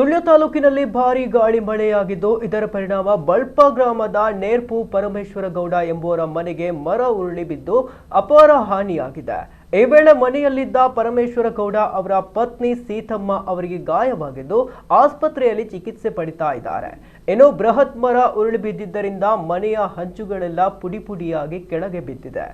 ಸುಳ್ಯ ತಾಲೂಕಿನಲ್ಲಿ ಭಾರೀ ಗಾಳಿ ಮಳೆಯಾಗಿದ್ದು ಇದರ ಪರಿಣಾಮ ಬಳ್ಪ ಗ್ರಾಮದ ನೇರ್ಪು ಪರಮೇಶ್ವರ ಗೌಡ ಎಂಬುವರ ಮನೆಗೆ ಮರ ಉರುಳಿ ಬಿದ್ದು ಅಪಾರ ಹಾನಿಯಾಗಿದೆ. ಈ ವೇಳೆ ಮನೆಯಲ್ಲಿದ್ದ ಪರಮೇಶ್ವರ ಗೌಡ ಅವರ ಪತ್ನಿ ಸೀತಮ್ಮ ಅವರಿಗೆ ಗಾಯವಾಗಿದ್ದು ಆಸ್ಪತ್ರೆಯಲ್ಲಿ ಚಿಕಿತ್ಸೆ ಪಡಿತಾ ಇದ್ದಾರೆ. ಇನ್ನು ಬೃಹತ್ ಮರ ಉರುಳಿ ಬಿದ್ದಿದ್ದರಿಂದ ಮನೆಯ ಹಂಚುಗಳೆಲ್ಲ ಪುಡಿ ಪುಡಿಯಾಗಿ ಕೆಳಗೆ ಬಿದ್ದಿದೆ.